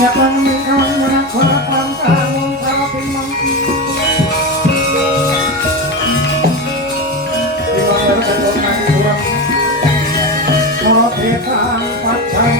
Siapa kawan menak-menak langkahmu sama timang timang berkedok nang kurang sorot hitang pacang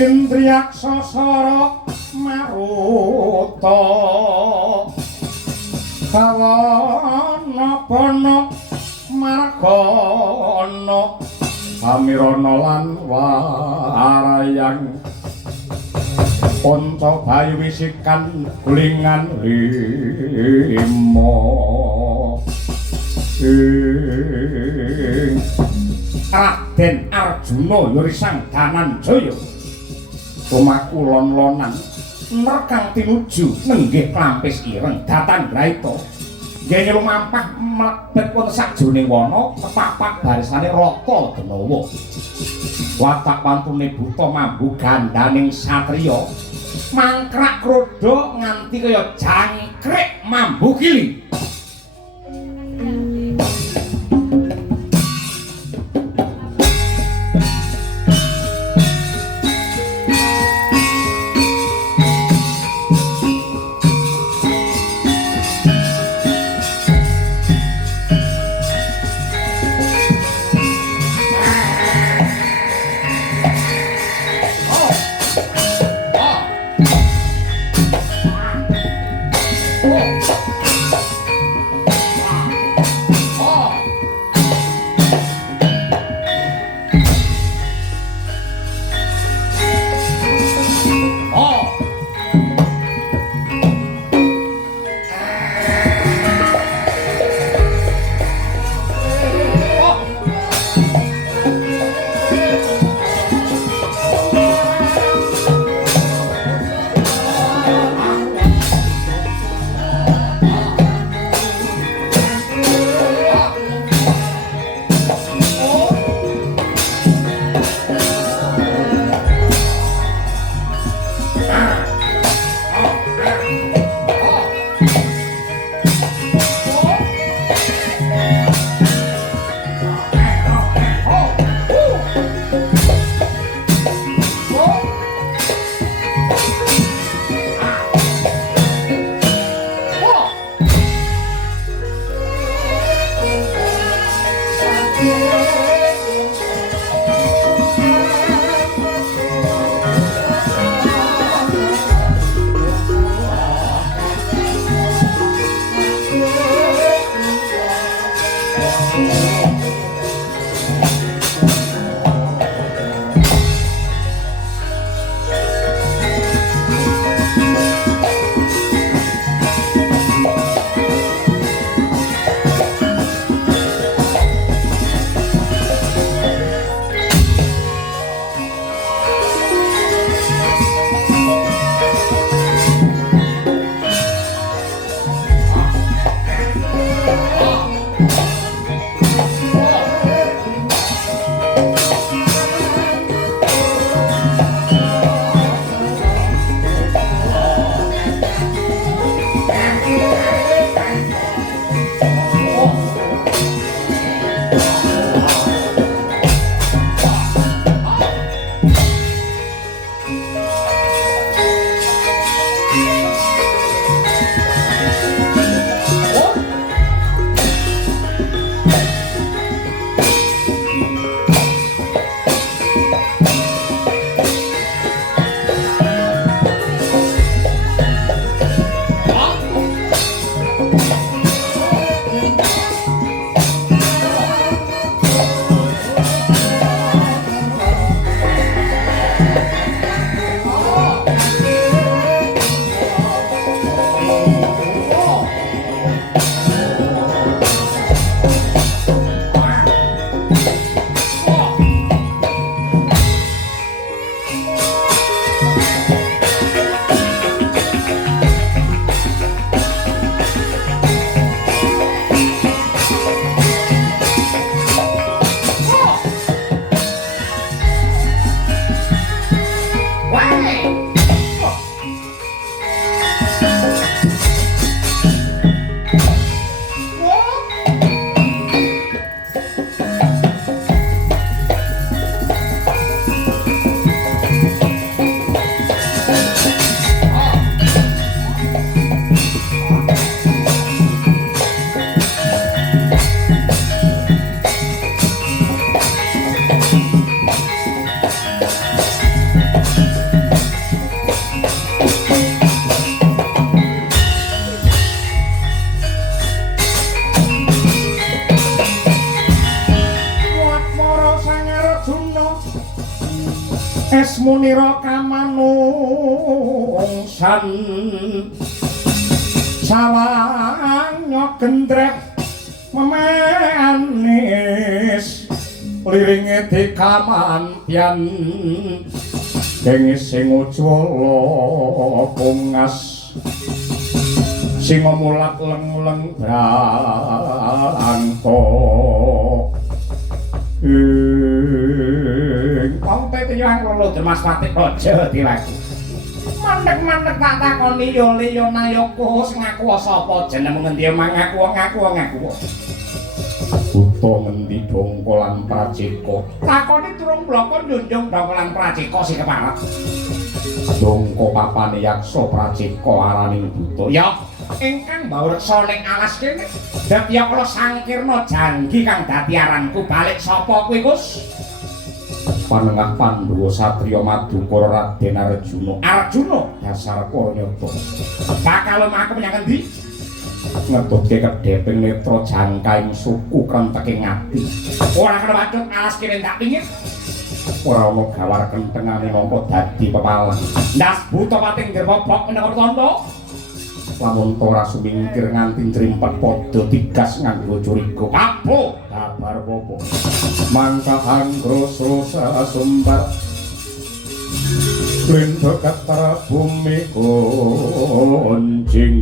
Indriyak sasara maruta kawana bana margana amirana lan warayang ponco bayu wisikan gulingan limo Raden Arjuna yurisang Dananjaya Lumaku lon-lonan nerkang tinuju nenggih klampis ireng datang raita nggih lumampah mlebet wonten sajroning wana kepapak barisane rata genawa watak pantune buta mambu gandaning satriya mangkrak krodha nganti kaya jangkrik mambu kili Esmunira kamanungsan sawanya gendrek memanis liringe dikamantyan kengis sing ujwala pungas sing mulak leng-leng branto Wong tetiyang lolo Mas Patik aja dilagi. Mandek-mandek tak takoni yo liyo nayoko sing ngaku sapa jeneng ngendi ngaku. Buta ngendi dongkolan pracika. Takoni turung bloko njunjung dongkolan pracika sing keparep. Dongko papane yaksa pracika araning buta. Ya, ingkang mbau reksa ning alas kene. Dadi kala sangkirna janji kang dadi aranku balik sapa kuwi Gus? Panengah Pandhawa satriya Madukara Raden Arjuna. Arjuna dasar para nyata. Bakal maku menyang endi? Ngetutke kedheping netra jangkaing suku krenteking ati. Ora kena wacut alas kene tak pingin. Ora ana gawar kentengane mongko dadi pepalang. Ndas buta pating gerbobok menawa tandha. Lamun ora sumingkir nganti nrimpet padha tigas nganggo curiga. Apa kabar apa? Mangka anggrasa sasumbar Brinda katara bumi konjing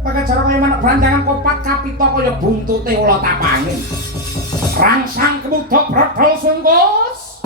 pakai cara kaya manak beranjangan kopat kapita kaya buntute ula tapangin rangsang kemudok brodol sungkus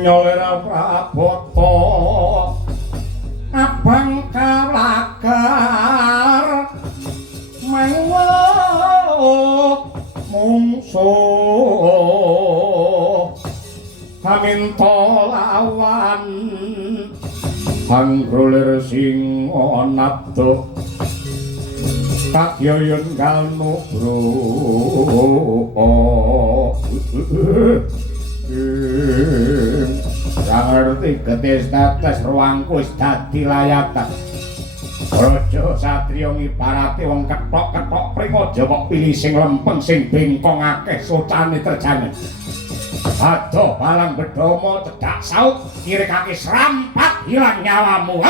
Nyolera Praboto abang kalakar mengwok mungsuh kaminto lawan anggrolir sing onabdo kagyayun kalnubro ngerti getis tetes ruangku wis dadi layatan raja satriya ngibarate wong kethok-kethok pringaja kok pilih sing lempeng sing bengkong akeh socane terjane ado balang bedama cedak saut kiri kaki serampat hilang nyawamu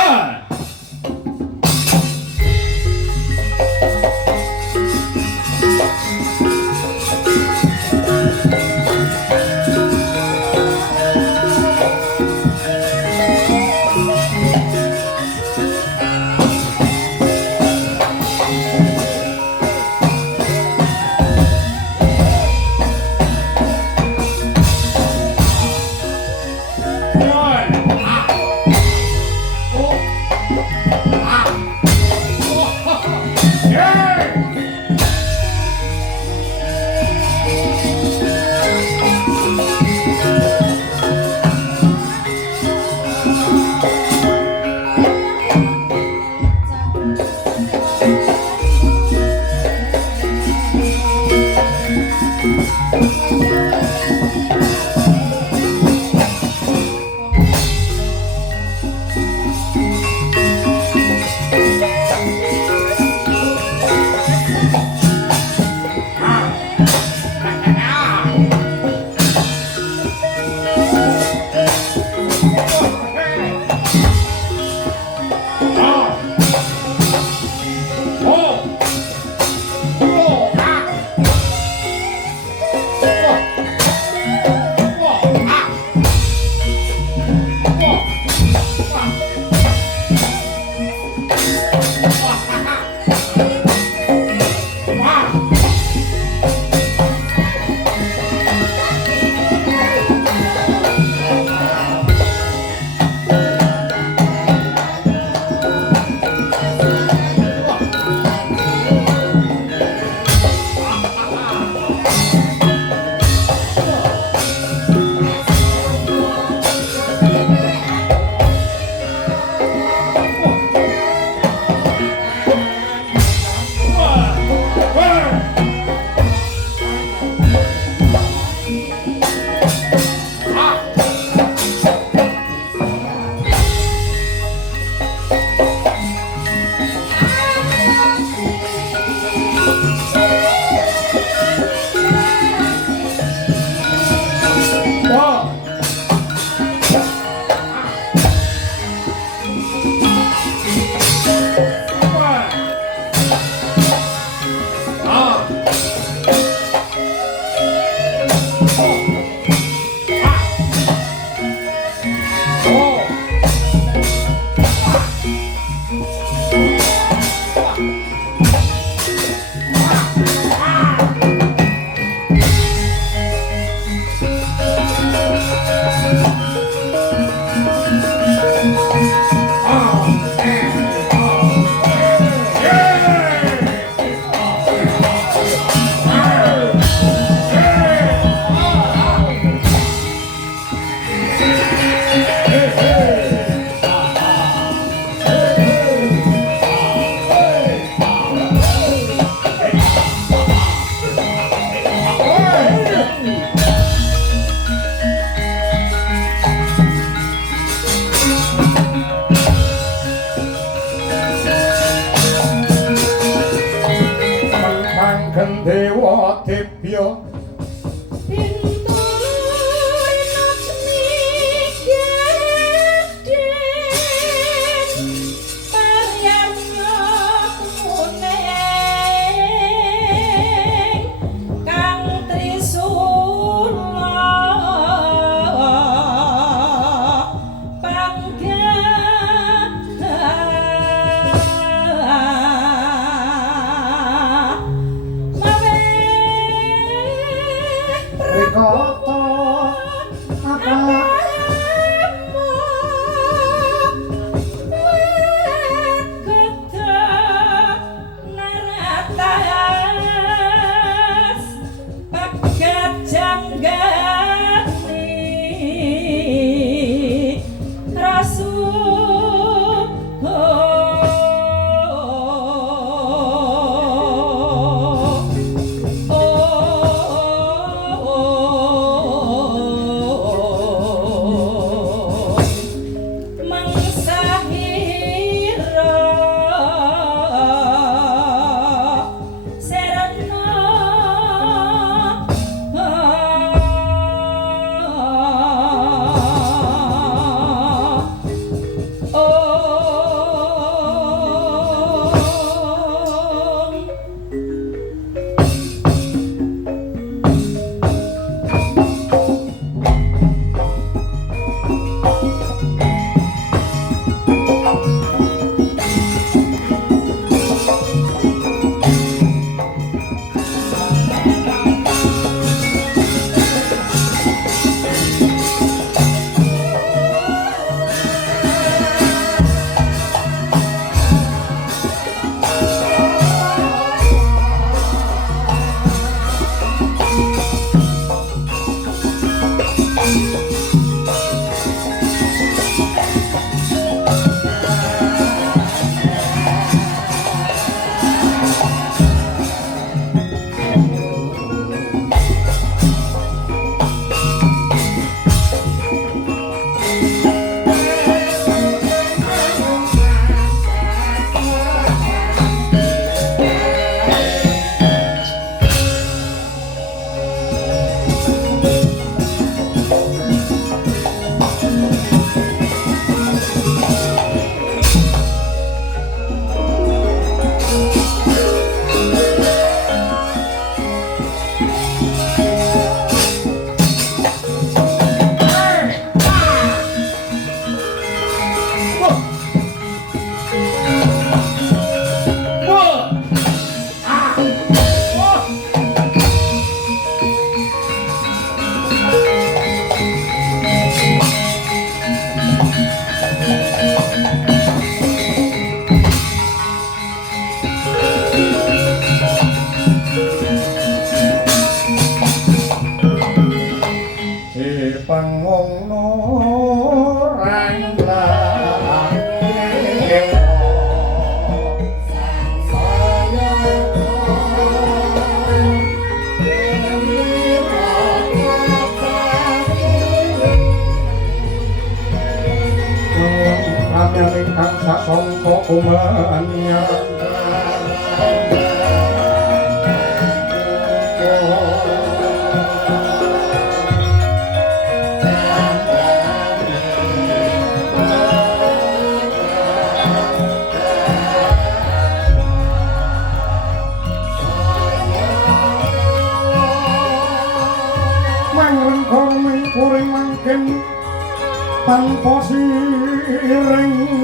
tanpa siring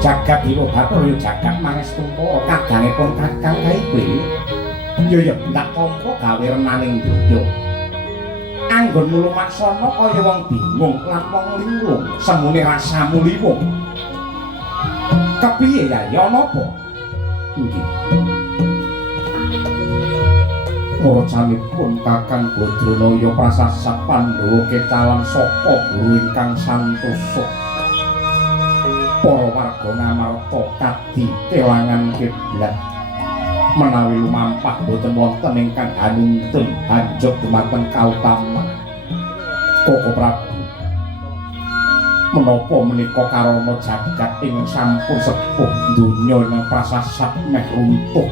jagat ilo batur yo jagat mangestupa kadangipun kakang kaipi yo ndak tampa gawe renaning donya anggon mulu maksana kaya wong bingung lan wong linglung semune rasamu liwung kepiye ya napa nggih Racanipun Kakang Badranaya prasasat Pandhawa kecalan saka guru ingkang santosa para warga ngamarta kadi kelangan kiblat menawi lumampah boten wonten ingkang hanuntun hanjok dumateng kautaman Koko Prabu menapa menika karana jagat ing sampun sepuh donya ing prasasat meh runtuh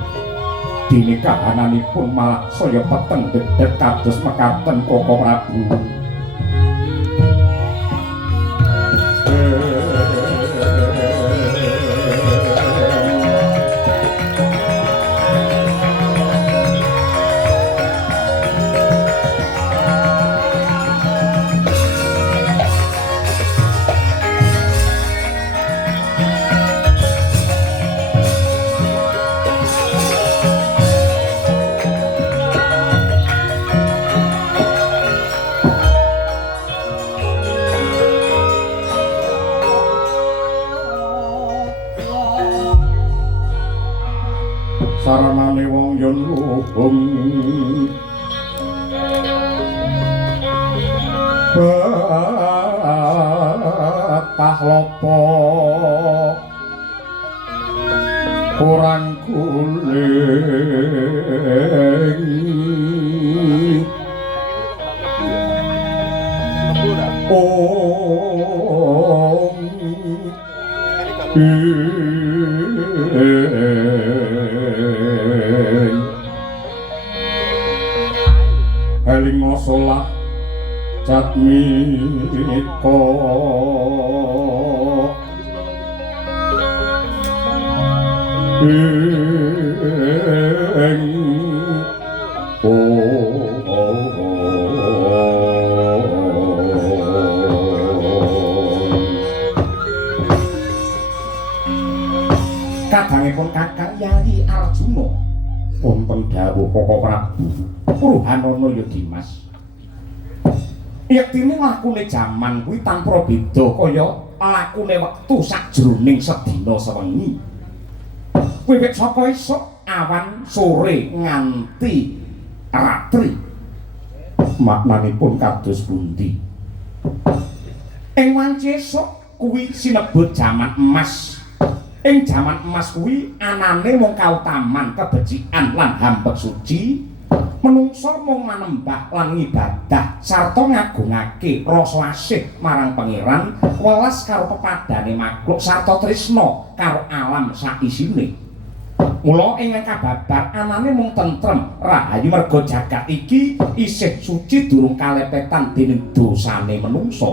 dene kahananipun malah saya peteng dedet kados mekaten Koko Prabu saranane wong yen luhung batah lopo kurang kuling Halinga solah jatmiko kadangipun Kakang Yayi Arjuna wonten dawuh Koko Prabu Purhanana ya Dimas yektine lakune jaman kuwi tanpa beda kaya lakune wektu sajroning sedina sewengi wiwit saka esuk awan sore nganti ratri maknanipun kados pundi ing wanci esuk kuwi sinebut jaman emas ing jaman emas kuwi anane mung kautaman kebecikan lan hambek suci menungso mung manembah lan ngibadah sarta ngagungake rasa asih marang pangeran welas karo pepadane makhluk sarta tresna karo alam saisine Mula ingkang kababar anane mung tentrem rahayu merga jagat iki isih suci durung kalepetan dening dosane manungsa.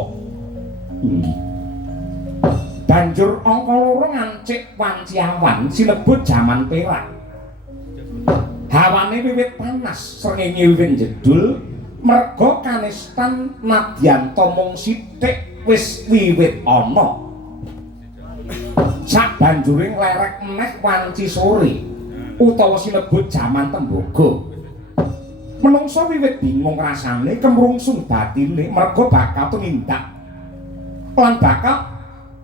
Banjur angka loro ngancik wanci awan sinebut jaman perak. Hawane wiwit panas, srengenge wiwit jedul, merga kanistan nadyan mung sithik wis wiwit ana. Sabanjure lerek meneh wanci sore utawa sinebut jaman tembaga. Menungsa wiwit bingung rasane kemrungsung batine merga bakal tumindak lan bakal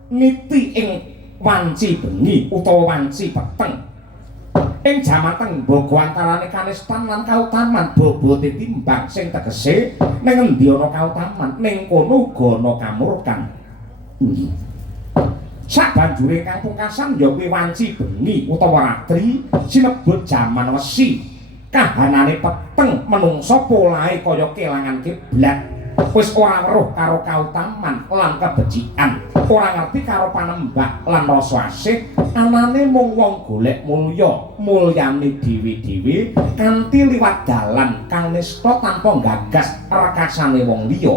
niti ing wanci bengi utawa wanci peteng. Ing jaman tembaga antarane kanistan lan kautaman bobote timbang sing tegese ning endi ana kautaman ning kono uga ana kamurkan. Sabanjure kang pungkasan ya kuwi wanci bengi utawa ratri sinebut jaman wesi. Kahanane peteng menungsa polahe kaya kelangan kiblat. Wis ora weruh karo kautaman lan kebecikan, ora ngerti karo panembah lan rasa asih, anane mung wong golek mulyane dhewe-dhewe kanthi liwat dalan kang nista tanpa gagas rekasane wong liya.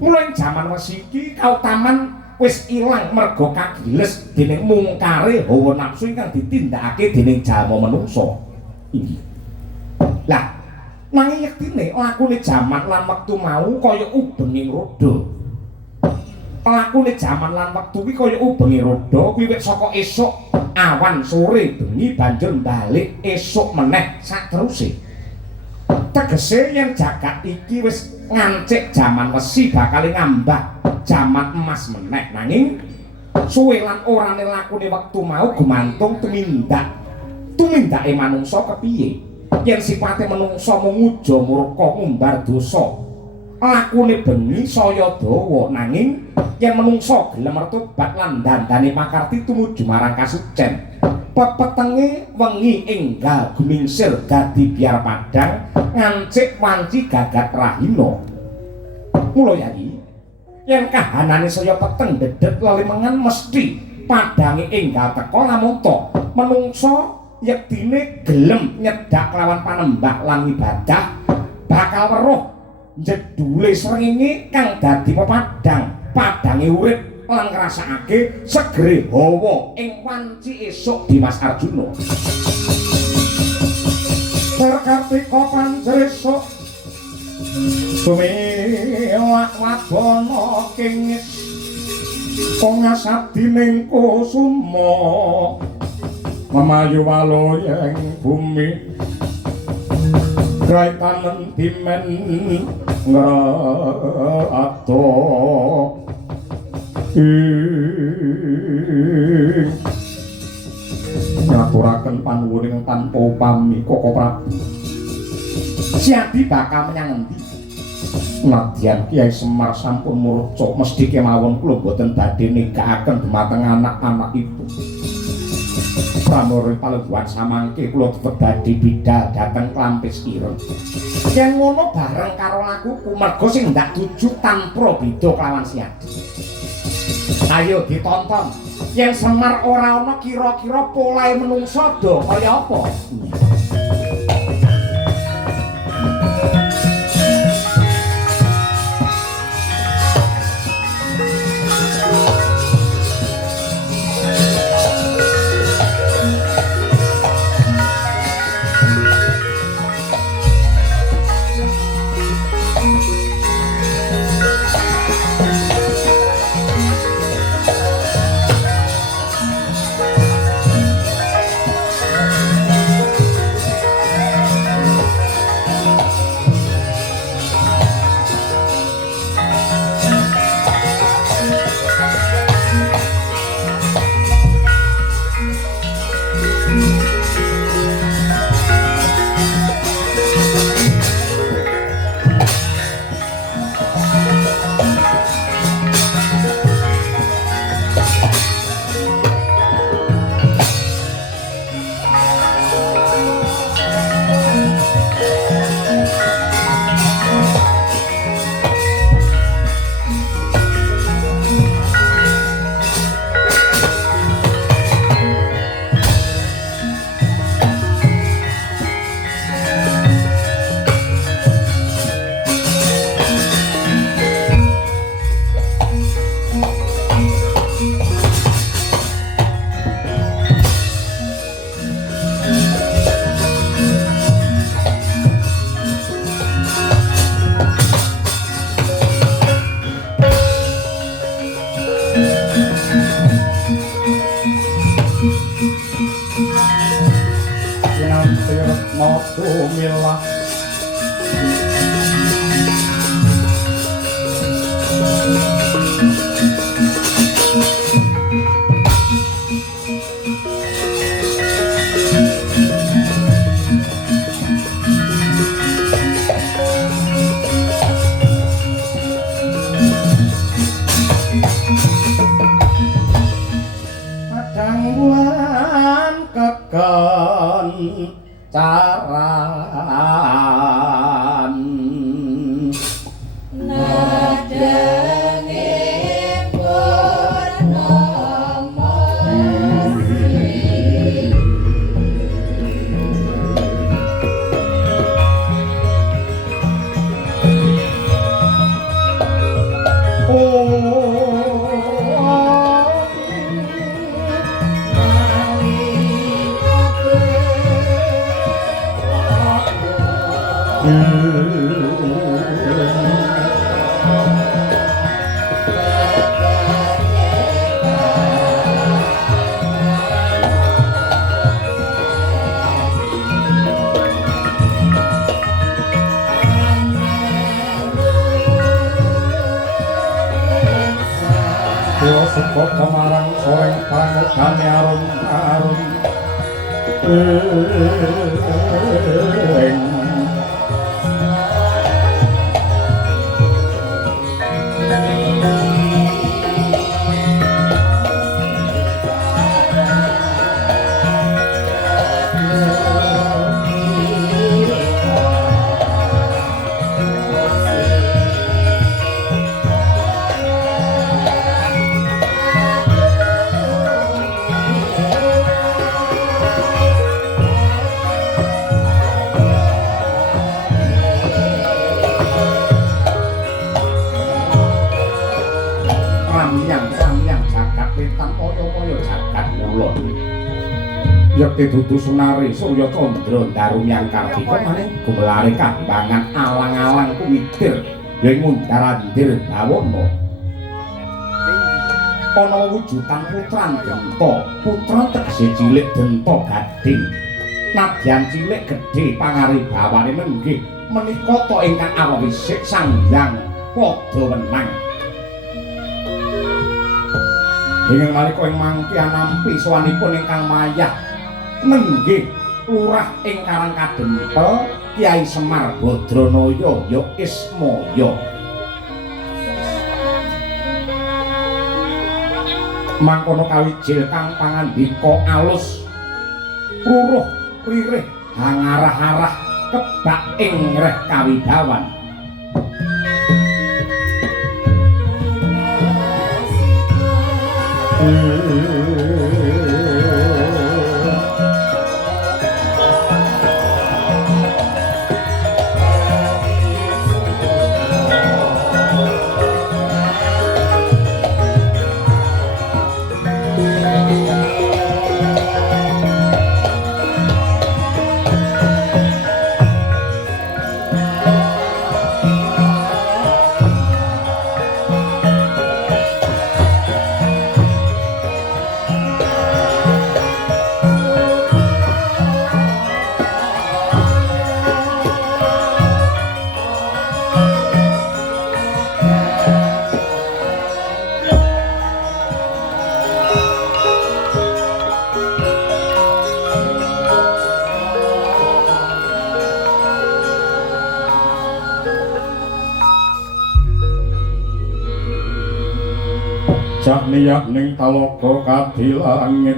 Mulai jaman wesi iki kautaman wis ilang merga kagiles dening mungkare hawa nafsu ingkang ditindakake dening jalma manungsa. Lah, nanging yektine lakune jaman lan wektu mau kaya ubenging roda. Lakune jaman lan wektu kuwi kaya ubenging roda wiwit saka esuk awan sore bengi banjur balik esuk meneh sateruse. Tegese yen jagat iki wis ngancik jaman wesi bakal ngambah jaman emas meneh, nanging suwe lan orane lakune wektu mau gumantung tumindake manungsa kepiye. Yen sipate manungsa mung uja murka ngumbar dosa, lakune bengi saya dawa, nanging yen manungsa gelem tobat lan dandane makarti tumuju marang kasucen, pepetenge wengi enggal gumingsir dadi biar padang ngancik wanci gagat rahina. Mula yai yen kahanane saya peteng dedet lelimengan mesti padange enggal teka lamun to menungsa yektine gelem nyedak lawan panembah lan ibadah bakal weruh jedule srengenge kang dadi pepadang padange urip lan ngrasakake segere hawa ing wanci esuk Dimas Arjuna. Kartika panjresuk sumelak wadono kengis pangasati ning kusuma mamayu waloyeng bumi kaitan dimen ngrato ngaturaken panuwuning tanpa upami Koko Prabu. Siadi bakal menyang endi? Nadyan Kyai Semar sampun murca mesti kemawon kula boten badhe nigakaken dhumateng anak-anak ibu. Pramila palengguhan samangke kula tetep badhe bidhal dhateng Klampis Ireng. Yen ngono bareng karo lakuku merga sing ndak tuju tanpa beda kelawan Siadi. Ayo ditonton. Yen Semar ora ana kira-kira polahe menungsa do kaya apa? sumilah caran nadangipun nama Suko kemarang soreng pangutane arum-arum Yakti dudu sunari Surya Candra Darumyang Kartika maning gumelare kambangan alang-alang kumidir ing mundarandir bawana ana wujudan putran Denta putra tegese cilik Denta Gading nadyan cilik gedhe pangaribawane nenggih menika ta ingkang awisik Sang Hyang Padawenang ing nalika ing mangke anampi sowanipun ingkang mayah nenggih lurah ing Karangkadempel Kyai Semar Badranaya ya Ismaya mangkono kawijil kang pangandika alus ruruh ririh hangarah-arah kebak ing reh kawidawan jak niyak ning talaga kadilangit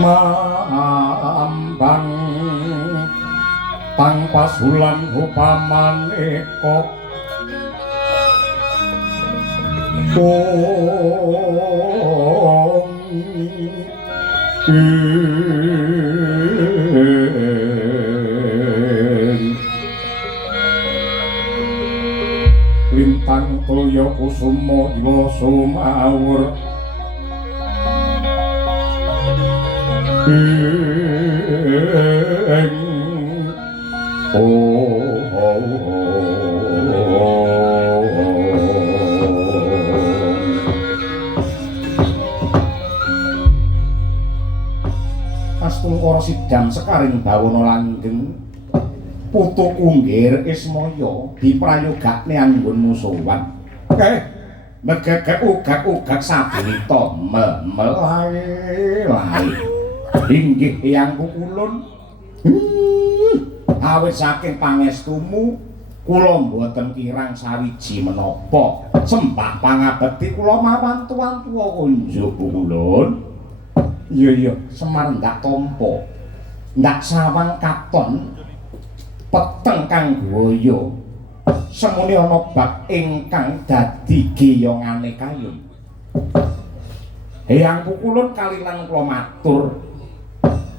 mambang tang pasulan upamaneka lintang tulya kusuma iwa sumawur Para Sidam Sekaring Bawana langgeng putu kunggir Ismaya diprayogakne anggonmu sowan. Megegek ugak-ugak sabunita melai. Inggih Eyangku Kulon. Awit saking pangestumu kula mboten kirang sawiji menapa. Sembah pangabekti kula marang tuwa-tuwa kunjuk Kulon. Iya Semar ndak tampa. Ndak sawang katon peteng kang gaya. Semune ana bab ingkang dadi geyongane kayun. Eyangku Kulon kalilan kula matur.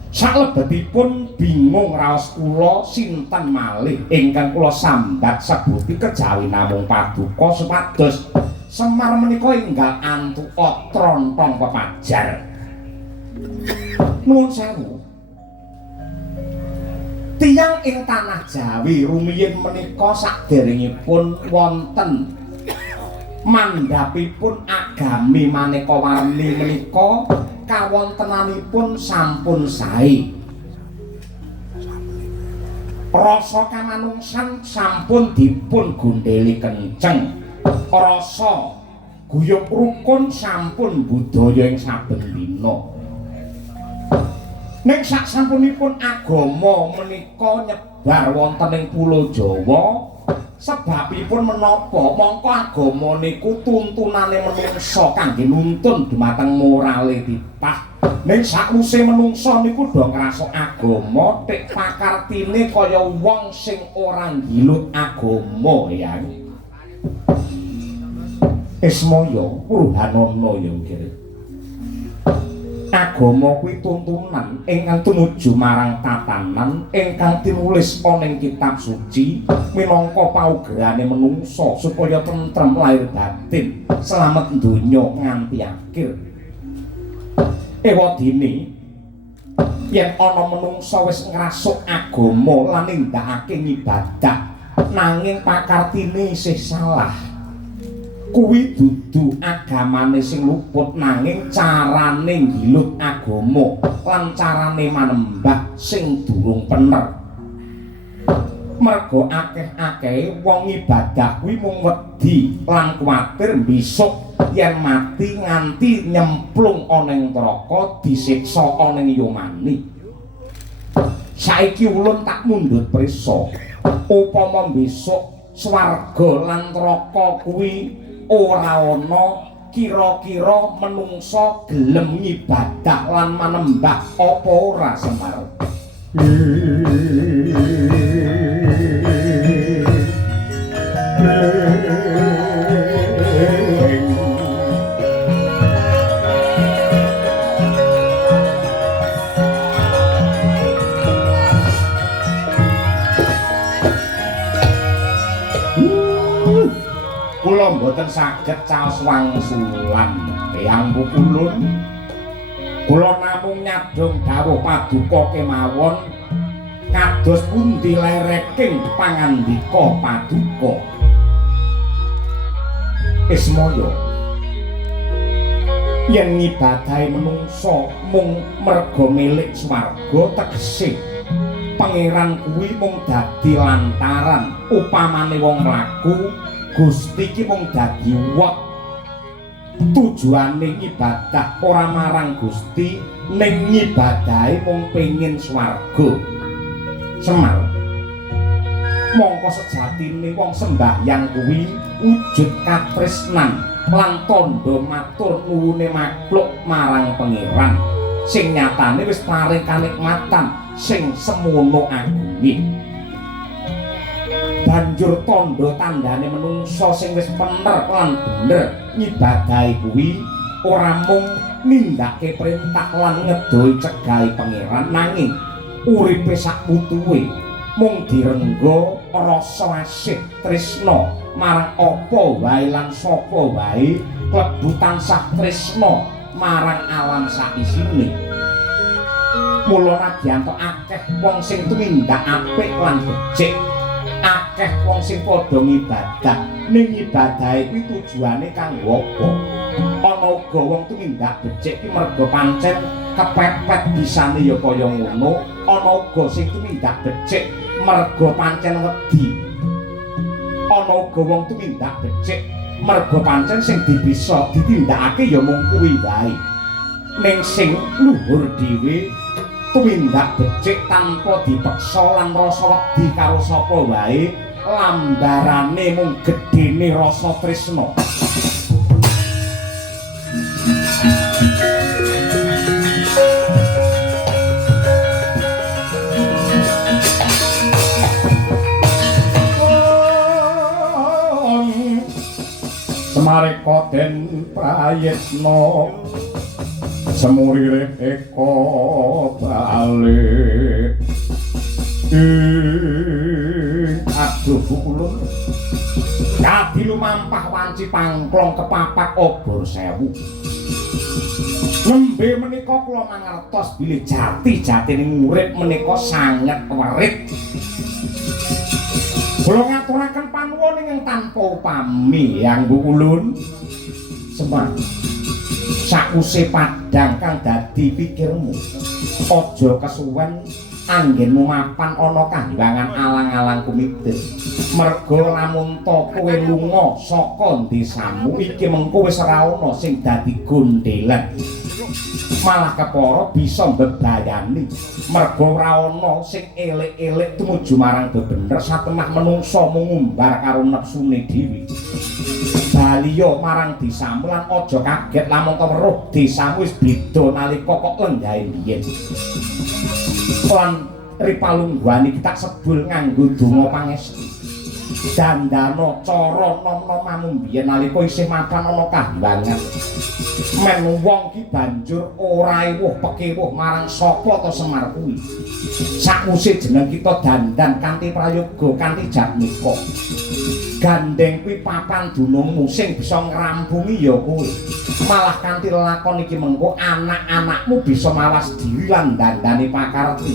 Salebetipun bingung raos kula sinten malih ingkang kula sambat sebuti kejawi namung paduka supados Semar menika enggal antuka trontong pepajar. Nuwun sewu. Tiyang ing tanah Jawi rumiyin menika saderengipun wonten mandhapipun agami maneka warni menika kawontenanipun sampun sae. Rasa kamanungsan sampun dipun gondheli kenceng. Rasa guyub rukun sampun budaya ing saben dina. Ning saksampunipun agama menika nyebar wonten ing Pulo Jawa, sebabipun menapa mongko agama niku tuntunane menungsa kangge nuntun dumateng morale titah. Ning sakwise menungsa niku do ngrasa agama tik pakartine kaya wong sing ora nggilut agama ya. Ismaya Purhanana ya nggih. Agama kuwi tuntunan ingkang tumuju marang tatanan ingkang tinulis ana ing kitab suci minangka paugerane menungsa supaya tentrem lahir batin, slamet donya nganti akhir. Ewadene yen ana menungsa wis ngrasuk agama lan nindakake ibadah nanging pakartine isih salah, kuwi dudu agamane sing luput nanging carane nggilut agama lan carane manembah sing durung bener. Merga akeh-akeh wong ibadah kuwi mung wedi lan kuwatir besok yen mati nganti nyemplung ana ing neraka disiksa ana ing yomani. Saiki ulun tak mundhut prisa, upama besok swarga lan neraka kuwi ora ana, kira-kira menungsa gelem ngibadah lan manembah apa ora Semar? Kula mboten saged caos wangsulan Eyangku Kulon. Kula namung nyadong dawuh paduka kemawon kados pundi lereking pangandika paduka. Ismaya yen ngibadahi menungsa mung merga milik swarga tegese pangeran kuwi mung dadi lantaran upamane wong mlaku Gusti iki mung dadi wek. Tujuane ibadah ora marang Gusti ning ngibadahi mung pengin swarga. Semar mongko sejatine wong sembahyang kuwi wujud katresnan lan tandha matur nuwune makhluk marang pangeran sing nyatane wis paring kanikmatan sing semono agunge. Banjur tandha-tandhane menungsa sing wis bener lan bener ngibadahi kuwi ora mung nindakake perintah lan ngedohi cegahe pangeran nanging uripe sakputuhe mung direngga rasa asih tresna marang apa wae lan sapa wae klebu tansah tresna marang alam sakisine. Mula nadyanto akeh wong sing tumindak apik lan becik, akeh wong sing padha ngibadah ning ibadahe kuwi tujuane kanggo apa? Ana uga wong tumindak becik ki merga pancen kepepet bisane ya kaya ngono ana uga sing tumindak becik merga pancen wedi ana uga wong tumindak becik merga pancen sing bisa ditindakake ya mung kuwi wae ning sing luhur dhewe tumindak becik tanpa dipeksa lan rasa wedi karo sapa wae lambarane mung gedene rasa tresna. Semareka den prayitna semurire eka balik aduh ulun dadi lumampah wanci pangklong kepapak obor sewu nembe menika kula mangertos bilih jati-jatining urip menika sanget werit. Kula ngaturaken panuwun ingkang tanpa upami anggo ulun Semar. Sakuse padhang kang dadi pikirmu. Aja kesuwen anggenmu mapan ana kahyangan alang-alang kumite. Merga lamun ta kowe lunga saka desamu iki mengko wis ora ana sing dadi gondhelan. Malah kepara bisa mbebayani merga ora ana sing elek-elek tumuju marang bebener satemah menungsa mung ngumbar karo nepsune dhewe. Baliya marang desamu lan aja kaget lamun weruh desamu wis beda nalika kok lenggahe biyen. Lan ripalungguhane kita sebul nganggo donga pangestu. Dandana cara nom-nomamu biyen nalika isih mapan ana kahyangan. Men wong ki banjur ora ewuh pekewuh marang sapa ta Semar kuwi. Sakuse jeneng kita dandan kanthi prayoga kanthi jatnika. Gandeng kuwi papan dunungmu sing bisa ngrampungi ya kowe. Malah kanthi lakon iki mengko anak-anakmu bisa mawas diri lan dandane pakarti.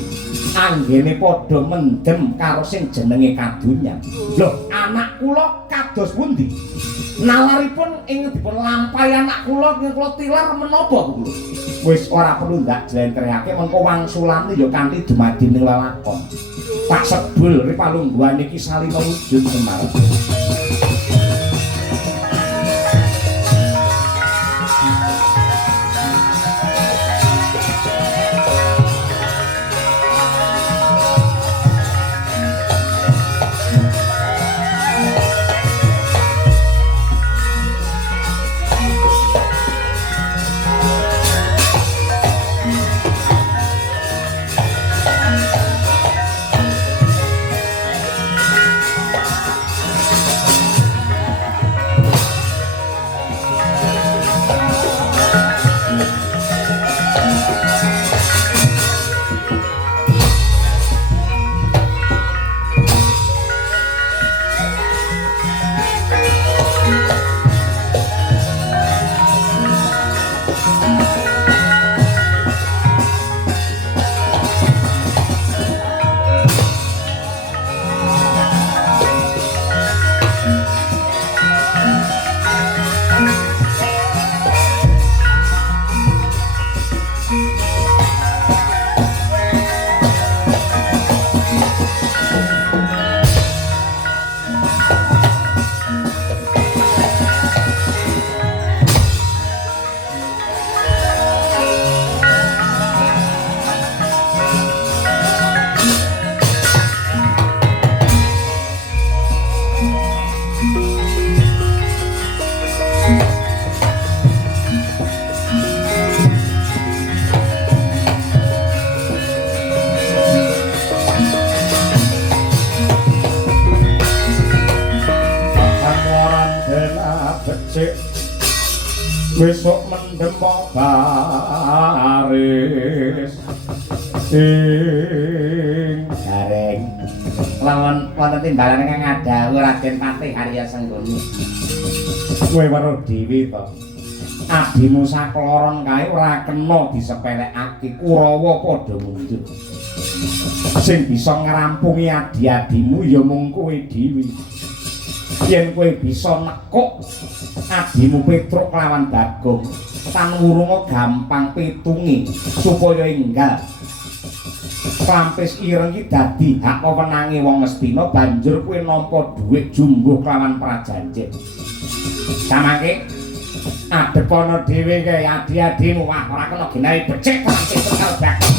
Anggene padha mendem karo sing jenenge kadonyan. Lho, anak kula kados pundi? Nalaripun ing dipun lampahi anak kula ing kula tilar menapa kula? Wis ora perlu ndak jlentrehake mengko wangsulane ya kanthi dumadining lelakon. Tak sebul ripalungguhan iki salina wujud Semar. Besok mendem baris sing gareng lawan wonten timbalan ingkang ngadhawuh Raden Patih Arya Sengguni. Kowe weruh dhewe to. Adimu sakloron kae ora kena disepelekake, Kurawa padha mundur. Sing bisa ngrampungi adi-adimu ya mung kowe dhewe. yen kowe bisa nekuk adimu Petruk lawan Bagong tan wurunga gampang pitungi supaya enggal Klampis ireng iki dadi hak wewenange wong Ngastina banjur kowe nampa dhuwit jumbuh kelawan prajanjen samangke adepono dhewe kae adi-adimu wah ora kena genahe becik kanthi bekal Bagong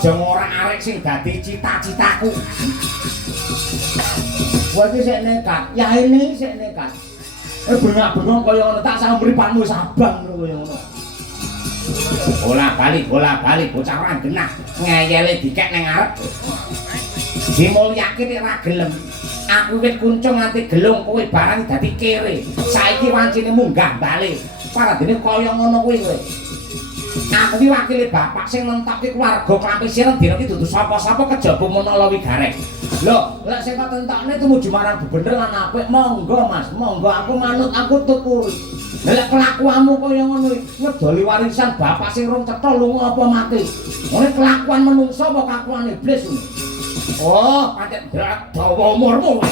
aja ngorak-arik sing dadi cita-citaku. Kowe iki sik nekat, yaene sik nekat. Bengak-bengok kaya ngono tak samripanmu sabang kaya ngono. Bola-balik bocah ora genah, ngeyele dikek ning arep. Dimulyake nek ora gelem. Aku wis kuncung nganti gelung kowe barang dadi kere. Saiki wancine munggah bali. Paradene kaya ngono kuwi kowe. Aku iki wakile bapak sing nentokke keluarga Klampis Ireng dina iki dudu sapa-sapa kejaba menawa wigareng. Lho, lek sing kok tentokne tumuju marang bener lan apik, monggo Mas, monggo aku manut aku tuturi. Lek kelakuanmu kaya ngono iki ngedoli warisan bapak sing rong cetha lunga apa mati. Ngene kelakuan menungso apa kelakuan iblis ngono. Oh, pancen dawa umurmu.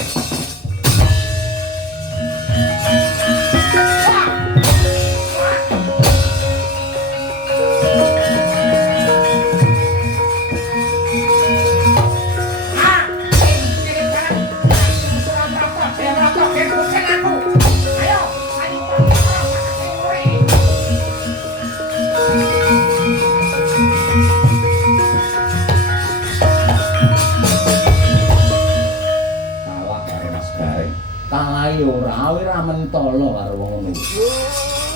Ora mentolo karo wong ngono.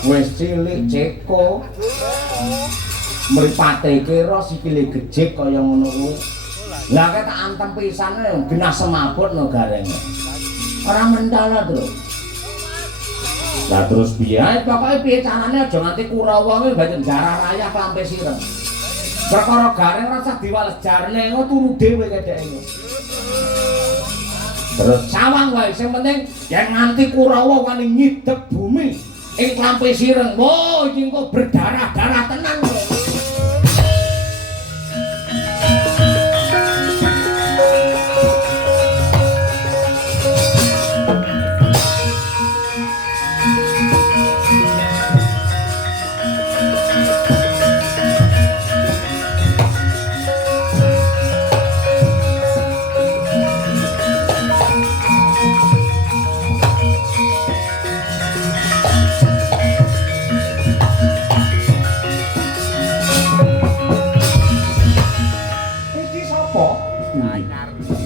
Wis cilik ceko. Mripate kira sikile gejek kaya ngono kuwi. Lah kek tak antem pisane genah semaput no garenge. Ora mentolo, Tru. Lah terus piye? Pokoke piye carane aja nganti Kurawa kuwi banjur darah rayah Klampis Ireng. Perkara gareng ora usah diwales jarne ngono turu dhewe kedeke. Terus sawang wae sing penting yen nganti Kurawa wani nyidek bumi ing Klampis Ireng. Oh, iki engko berdarah-darah tenan kok.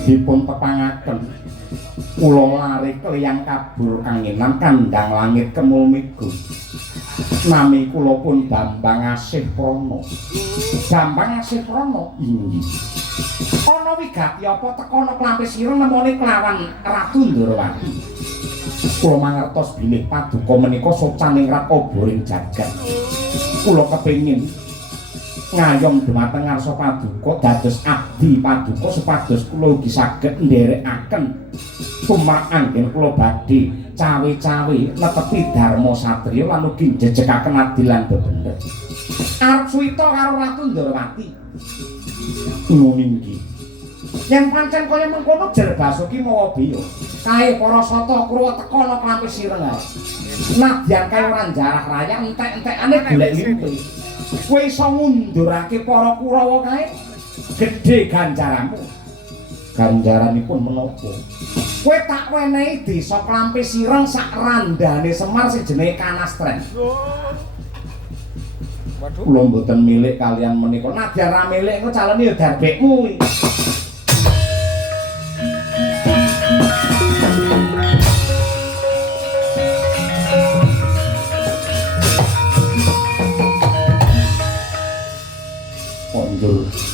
Dipun tepangaken kula lari kliyang kabur kangenan kandhang langit kemul migu nami kula pun Bambang Asih Prana. Bambang Asih Prana inggih ana wigati apa tekono Klampis Ireng nemoni kelawan Ratu Ndarawati. Kula mangertos bilih paduka menika socaning rakoboring jagat. Kula kepengin ngayom dhumateng ngarsa paduka dados abdi paduka supados kula ugi saged nderekaken tumrap anggen kula badhe cawe-cawe netepi dharma satriya lan ugi njejekaken adilan bebener. Arep suwita karo Ratu Ndarawati. Ngono inggih. Yen pancen kaya mengkono jer Basuki mawa biya. Kae para sata kruwa teka ana Klampis Ireng ae. Nadyan kae ora jarah rayah entek-entekane golek limpe. Kowe iso ngundurake para Kurawa kae gedhe ganjaranmu. Ganjaranipun menapa? Kowe tak wenehi desa Klampis Ireng sak randane Semar sing jenenge Kanastren. Kula mboten milik kalian menika. Nadyan ra milik engko calone ya darbekmu kuwi.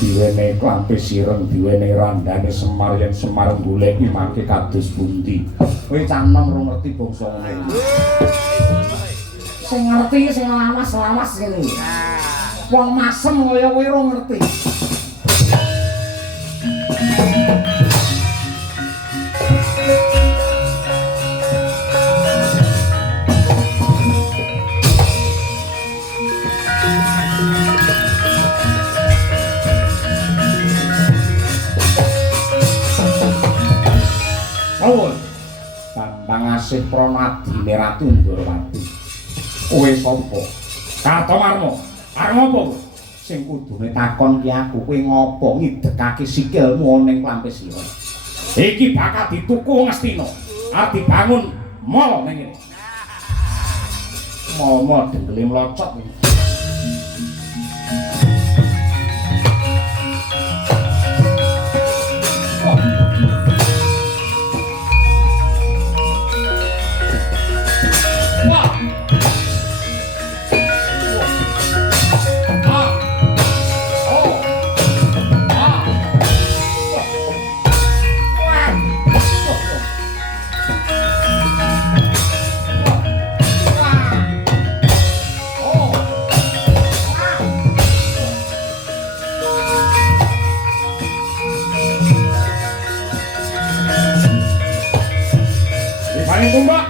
Diwenehi Klampis Ireng diwenehi randane Semar yen Semar goleki mangke kados pundi. Kowe cah enom ora ngerti bangsa ngene. Sing ngerti sing lawas-lawas ngene. Wong masem kaya kowe ora ngerti. Sawun Bambang Asih Pranadine Ratu Ndorowati. Kowe sapa? Kartomarma. Arep ngopo? Sing kudune takon ki aku kowe ngopo ngidekake sikilmu ning Klampis Sira. Iki bakal dituku Ngastina. Arep dibangun mall ning kene. Mall denggele mlocot iki. Tumbak.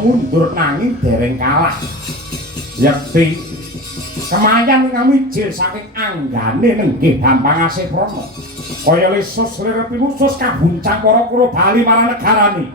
Mundur nanging dereng kalah. Yekti kemayan ngamijil saking anggane nenggih Bambang Asih Prana. Kaya lesus lir pinusus kabuncang para kura bali marang negarane.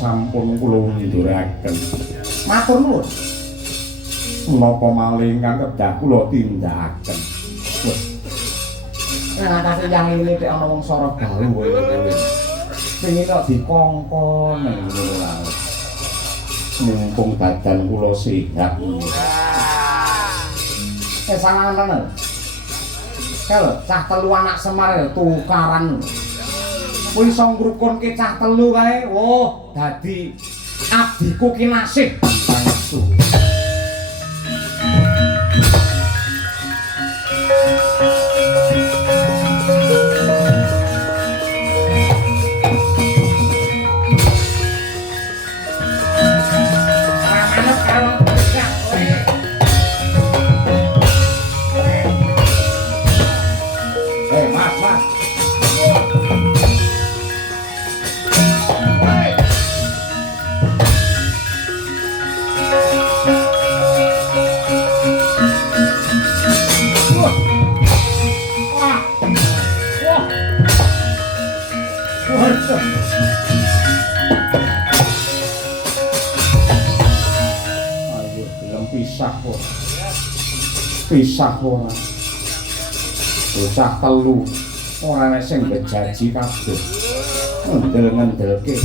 Sampun kula winduraken. Matur nuwun. Menapa malih ingkang kedah kula tindakaken. Nah, atas yang ini nek ana wong sora galuh kowe. Pengin kok dikongkon nang ngono wae. Mumpung badan kula sehat. Sanganen. Kalau cah telu anak Semar tukaran. Kowe iso ngrukunke cah telu kae. Oh, dadi abdiku ki nasih bangsu. Pisah ora. bocah telu ora ana sing bejaji kabeh ngendel-ngendelke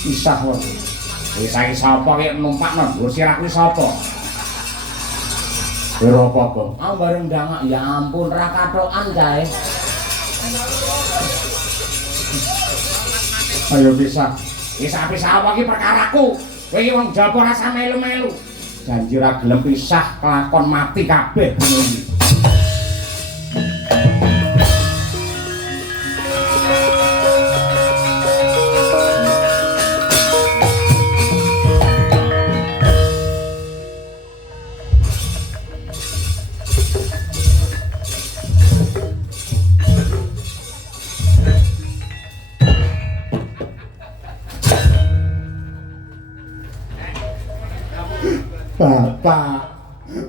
pisah wae wis saiki sapa ki numpak nang nggo sirah kuwi sapa ora apa-apa bareng ndangak ya ampun ra kathokan kae ayo pisah pisah apa ki perkaraku kowe iki wong Jawa rasa melu-melu janji ra gelem pisah kelakon mati kabeh ngene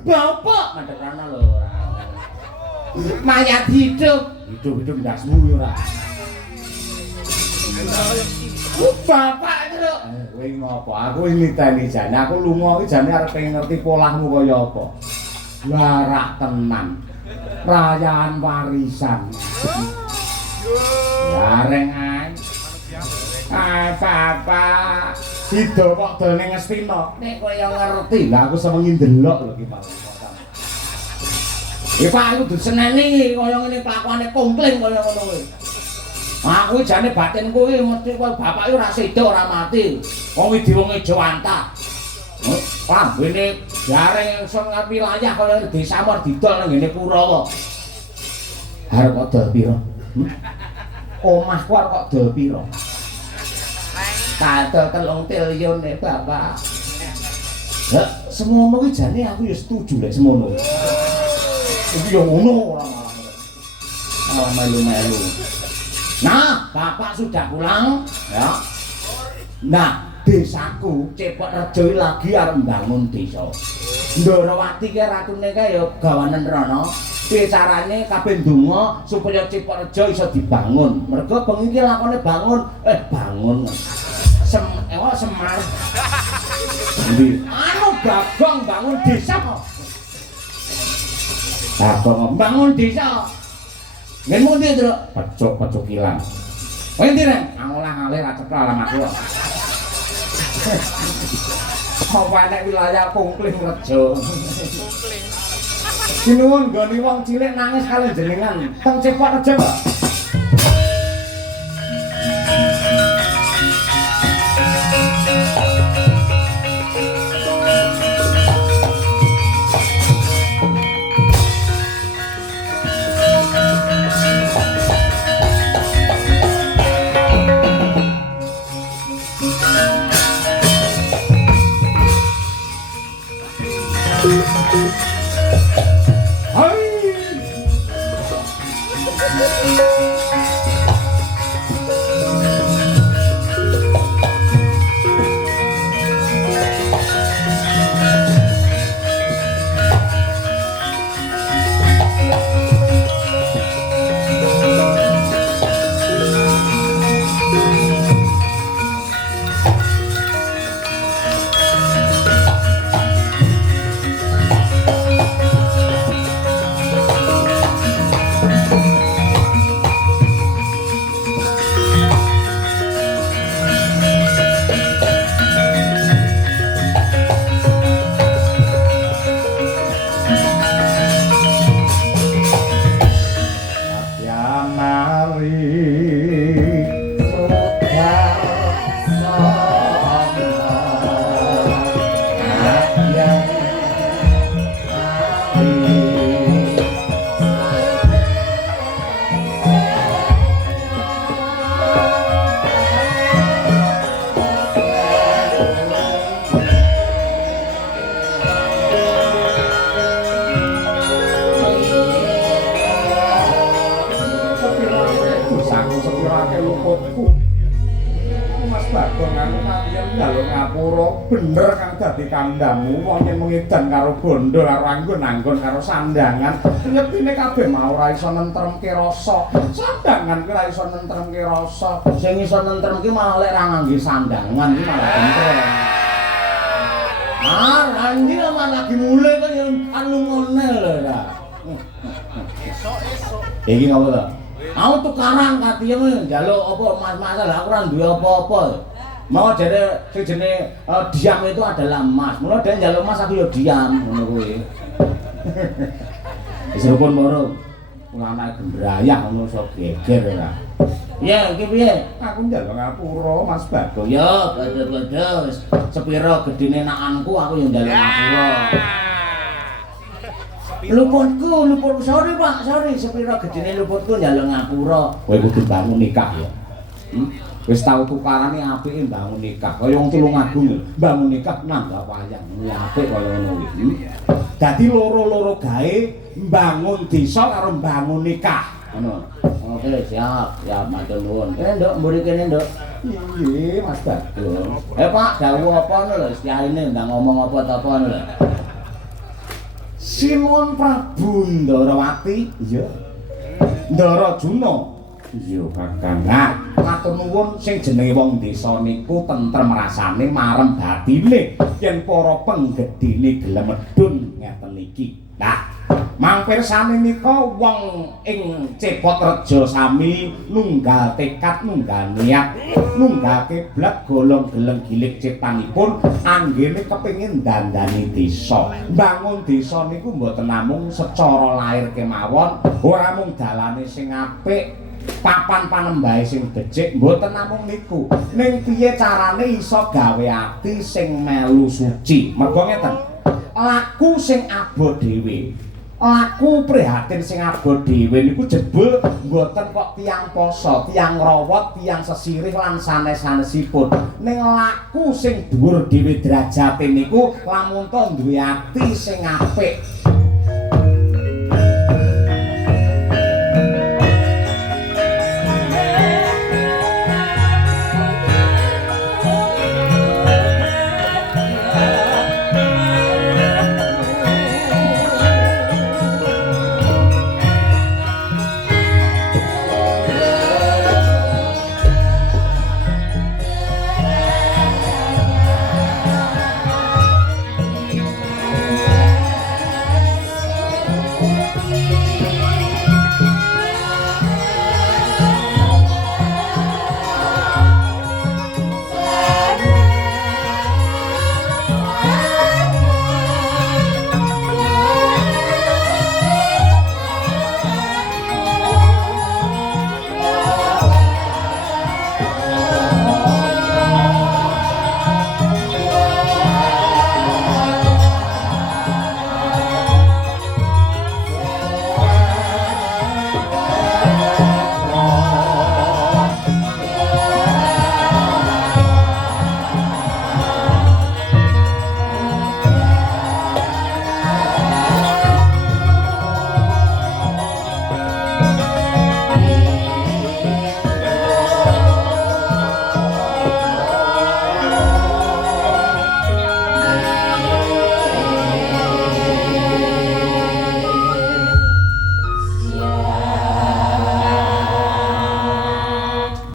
Bapak mandekana lho mayat hidup ndasmu yo ora Bapak itu lho kowe ngopo aku niteni jane aku lunga iki jane arep ngerti polahmu kaya apa larak tenan rayaan warisan lareng ae Bapak Sido kok dene ngestina. Nek kowe yo ngerti, lah aku sewengi ndelok lho ki Pak. Ya Pak aku diseneni kaya ngene kelakuane kongkling kaya ngono kuwi. Aku jane batinku iki mesti kowe bapak yo ora sida ora mati. Wong iki wong Jawanta. Lambene jareng iso ngapi layah kaya desa mor didol nang ngene Kurawa. Arep kok dol pira? Omahku arep kok dol pira? Kata 3 triliun Bapak. Lah semono iki jane aku ya setuju lek semono. Iki yo ngono ora malah melu-melu. Nah, Bapak sudah pulang ya. Nah, desaku Cepok Rejo lagi arep mbangun desa. Ndorowati ki ratune kae ya gawanen rono. Piye carane kabeh ndonga supaya Cepok Rejo iso dibangun. Mergo bengi iki lakone bangun. Semar. Endi? Anu Bagong bangun desa kok. Bagong bangun desa. Ngen mundi, Tru? Pecuk ilang. Kowe endi, Reng? Angolah-alih ra cetha alamatku. Apa nek wilayah Kungkling Rejo. Kungkling. Sinuwun nggoni wong cilik nangis kali jenengan teng Cepok Rejo, Pak. Bener kang dadi kandhamu wong yen mengidan karo bondo karo anggon karo sandangan nyepine kabeh mau ora iso nentremke rasa sandangan ki ora iso nentremke rasa sing iso nentremke malah lek ra ngangge sandangan iki malah bentrok Randi malah lagi mulai kan anu ngene lho ya Iki ngopo to? Aku tukaran katiyeng njaluk apa mas-mas lah aku ora duwe apa-apa. Mau jare sing jenenge diam itu adalah emas. Mula dhewe njaluk emas aku ya diam ngono kuwi. Wis rukun moro. Ulama gembrayah ngono iso geger ora. Ya, iki piye? Aku njaluk ngapura Mas Bagong. Ya, padha-padha wis sepira gedine nakanku aku ya njaluk ngapura. Luputku, sorry Pak, sorry sepira gedine luputku njaluk ngapura. Kowe kudu bangun nikah ya. Wis tau tukarane apike bangun nikah. Kaya wong Tulungagung lho, bangun nikah nanggap wayang. Kuwi apik kaya ngono kuwi. Dadi loro-loro gawe mbangun desa karo mbangun nikah. Ngono. Oke, siap, matur nuwun. Nduk, mburi kene, Nduk. Iya, Mas Bagong. Pak, dawuh apa ngono lho, siyaine ndang ngomong apa ta apa ngono lho. Sinuwun Prabu Ndarawati. Iya. Ndarajuna. Iya, Kakang. Nah, matur nuwun sing jenenge wong desa niku tentrem rasane marem batine yen para penggedhene gelem medhun ngeten iki. Nah, mangpirsane nika wong ing Cepot Reja sami nunggal tekad, nunggal niat, nunggal kiblat golong geleng gilik ciptanipun anggene kepengin dandani desa. Bangun desa niku mboten namung secara lahir kemawon, ora mung dalane sing apik, papan panembahe sing becik, mboten namung niku. Ning piye carane iso gawe ati sing melu suci. Mergo ngeten, laku sing abo dhewe, laku prihatin sing abo dhewe niku jebul mboten kok tiyang poso, tiyang rawat, tiyang sesirih lan sanes-sanesipun. Ning laku sing dhuwur dhewe derajate niku lamun to duwe ati sing apik,